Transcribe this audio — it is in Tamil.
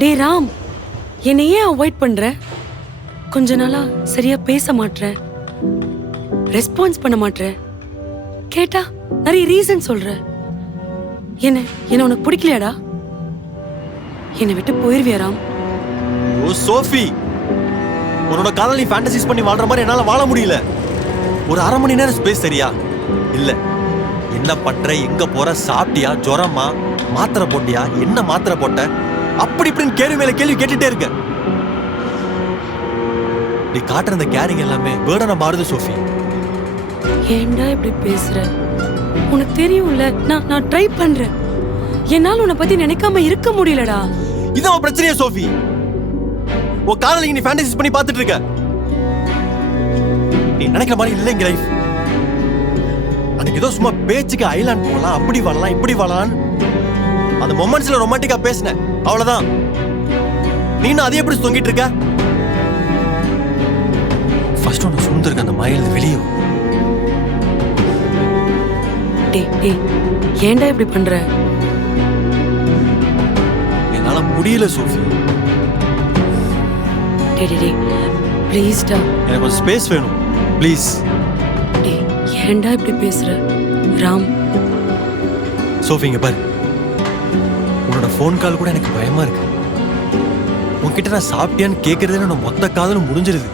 டேய் ராம், என்னை ஏன் அவாய்ட் பண்ற? கொஞ்ச நாளா சரியா பேச மாட்ற, ரெஸ்பான்ஸ் பண்ண மாட்ற, கேட்டா நிறைய ரீசன் சொல்ற. என்ன உனக்கு பிடிக்கலையாடா? என்னை விட்டு போயிருவியா ராம்? ஓ சோஃபி, உன்னோட காதல் நீ ஃபேண்டசிஸ் பண்ணி வாழ்ற மாதிரி என்னால வாழ முடியல. ஒரு அரை மணி நேரம் ஸ்பேஸ் சரியா? இல்ல, என்ன பண்ற, எங்க போற, சாப்பிட்டியா, ஜுரமா, மாத்திரை போட்டியா, என்ன மாத்திரை போட்ட, அப்படி இப்படின்னு கேள்வி மேல கேள்வி கேட்டுட்டே இருக்க. நீ காட்டுற அந்த கேரிங் எல்லாமே பேர்டனா மாறுது சோஃபி. ஏன்டா இப்படி பேசுற? உனக்கு தெரியும்ல, நான் ட்ரை பண்றேன். என்னால உன்னை பத்தி நினைக்காம இருக்க முடியலடா. இதான் பிரச்சனையா சோஃபி? உன் காதலிக்கு நீ ஃபேண்டசிஸ் பண்ணி பார்த்துட்டு இருக்க. நீ நினைக்கிற மாதிரி இல்லை எங்க லைஃப். அதுக்கு ஏதோ சும்மா பேச்சுக்கு ஐலாண்ட் போகலாம், அப்படி வரலாம், இப்படி வரலாம், அந்த மொமெண்ட்ஸ்ல ரொமான்டிக்கா பேசினேன், அவ்வளவுதான். நீனும் அதே எப்படி தொங்கிட்டு இருக்க? ஃபர்ஸ்ட் ஒன்று சுந்தருக்கு அந்த மயிலிருந்து வெளியே. டேய், ஏன்டா இப்படி பண்ற? என்னால முடியல சோஃபி. டேய் ப்ளீஸ்டா, எனக்கு ஒரு ஸ்பேஸ் வேணும் ப்ளீஸ். டேய் ஏன்டா இப்படி பேசுற ராம்? சோஃபி இங்க பாரு, உன்னோட ஃபோன் கால் கூட எனக்கு பயமா இருக்கு. உன்கிட்ட நான் சாப்பிட்டியான்னு கேட்கறதுன்னு மொத்த காதலும் முடிஞ்சிருது.